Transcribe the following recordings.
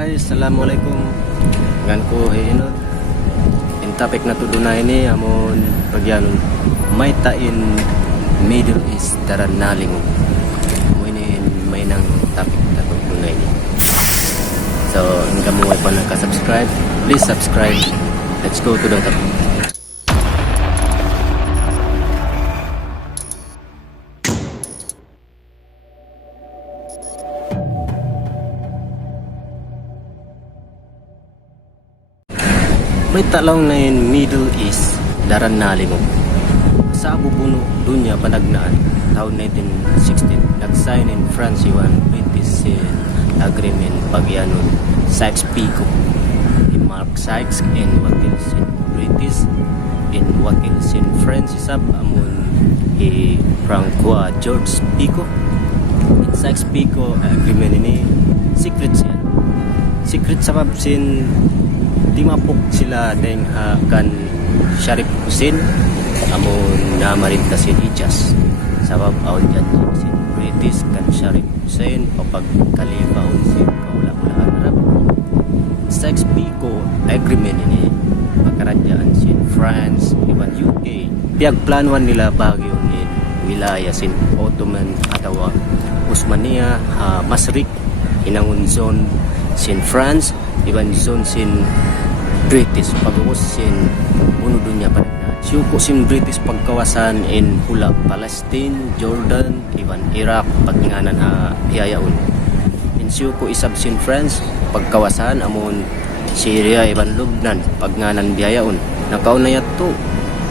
Guys, assalamualaikum. Ngan ko hinod. In topic na tuduna ini amon pagyanon may tain Middle East daran naling. Mo ini may nang topic na tuduna ini. So, in kamu ay pa naka-subscribe, please subscribe. Let's go to the topic. May talaw na in Middle East daran nalingon. Sa abubuno dunya panagnaan taon 1916 nag-sign in France yung British agreement pagyanon Sykes-Picot in Mark Sykes and Wakils in British in Wakils in France isab amon Francois George Picot in Sykes-Picot agreement ini secret siya sabab sin timapok sila deng kan Sharif Hussein amon namarinta sin Hijaz sabab awon dyan sin British kan Sharif Hussein papag kalibaon sin kaula-ulaan Arab. Sykes-Picot agreement ini pagkaradyaan sin France iban UK piyagplanuan nila bagyo in wilaya sin Ottoman atawa Osmania Masrik inangun zone sin France iban zone sin British pagkawos sin uno dunya pa siyuko sin British pagkawasan in hula Palestine, Jordan, iban Iraq pagnganan hiyayaon in siyuko isab sin France pagkawasan amon Syria iban Lubnan pagnganan biyayaon nakaunayat to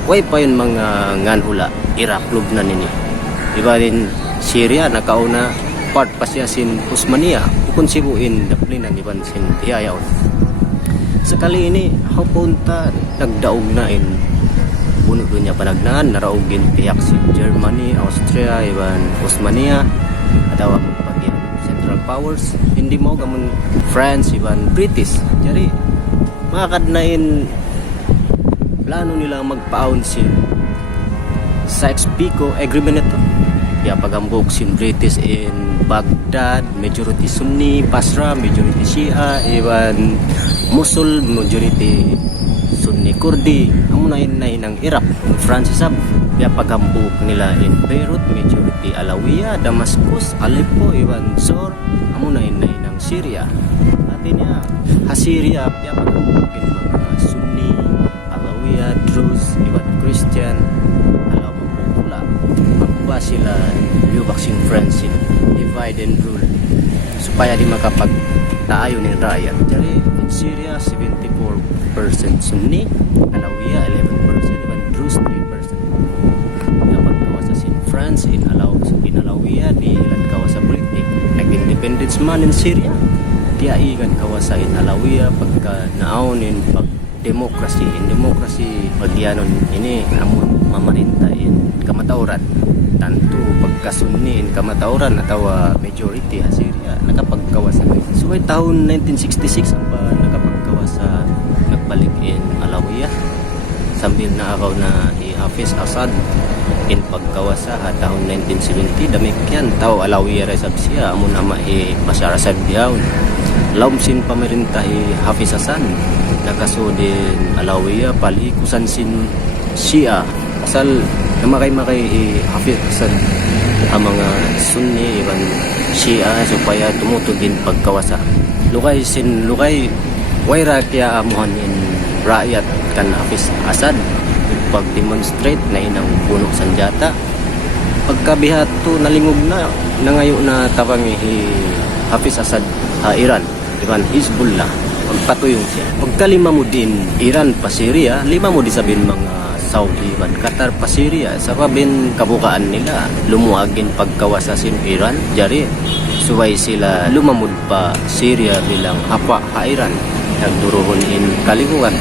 way pa yun mga nganhula Iraq, Lubnan ini iba rin Syria nakauna part pa siya sin Osmania ukon sibuin daplinan iban sin hiyayaon. Sekali ini hapunta nagdaog na in buno dunya panagnaan naraugin pihak si Germany, Austria, iban Osmania atawa pagyan Central Powers hindi mo gamon France iban British jadi makakad na in plano nila magpaon si Sykes-Picot agreement ito ya pagambog sin British in Baghdad majority Sunni, Basra majority Shia iban Mosul majority Sunni Kurdi amo na ng Iraq France sab ya pagambog nila in Beirut majority Alawiya, Damascus, Aleppo iban Sor amo na ng Syria atin ya Syria ya pagambog in mga Sunni Alawiya, Druze iban Christian alaw mapupula magba sila lubak sin France divide and rule supaya di makapag taayon ng rakyat jadi Syria 74% Sunni, Alawiya 11%, iban Druze 3%. Dapat kawasa sin France in Alawiya di ilan kawasa politik. Nag-independence man in Syria, tiaigan kawasa in Alawiya pagka naon in pag-demokrasi. In demokrasi pagyanon ini amon mamarinta in kamatauran. Tanto pagka Sunni in kamatauran atau majority Syria nakapagkawasa. So ay taon 1966 ang nakapagkawasa nagbalik in Alawiya sambil na araw na Hafiz Assad in pagkawasa taon 1970 damikyan tao Alawiya resab siya amon ama Bashar Assad diyaw laumsin pamerintah Hafiz Assad nakasudin Alawiya palikusan sin Shia asal namakay-makay Hafiz Assad ang mga Sunni iban Shia supaya tumutugin pagkawasa lukay wayra kaya amuhan in rakyat kan Hafiz Assad pag-demonstrate na inang puno sanjata pagkabihat to nalingog na nangayo na tabang Hafiz Assad Iran iban Hezbollah pagpatuyong siya pagkalima mo din Iran pa Syria lima mo di sabihin mga Saudi iban Qatar pa Syria sababin kabukaan nila lumuagin pagkawasa sin Iran jari suway sila lumamud pa Syria bilang hapa Iran nagduruhon in kaliguan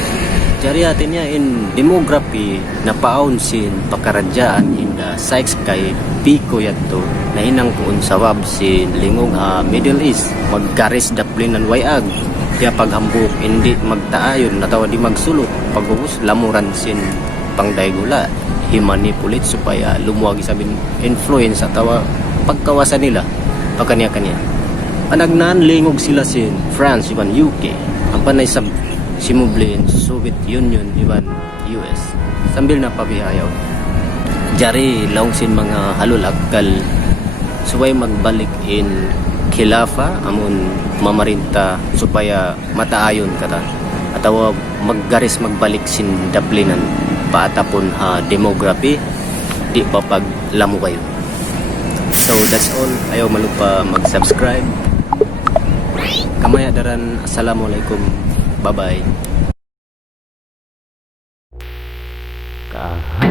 jari atin niya in demography na paon sin pakaradyaan in the Sykes-Picot yato na inang kuun sawab sin lingog Middle East maggaris daplinan wayag kaya paghambok hindi magtaayon natawa di magsulot pagubos lamuran sin pangdaygula himanipulit supaya lumuwag sabin influence atawa pagkawasan nila pagkanya-kanya Anagnan lingog sila sin France iban UK. Ang panay sa simublin Soviet Union iban US. Sambil na pabihayaw. Jari laungsin mga halulakal suway magbalik in khilafa amon mamarinta supaya mataayon kata atawa maggaris magbalik sin daplinan paatapon ha demography di pa paglamo kayo. So that's all. Ayaw malupa mag-subscribe. Kamaya daran. Assalamualaikum. Bye bye.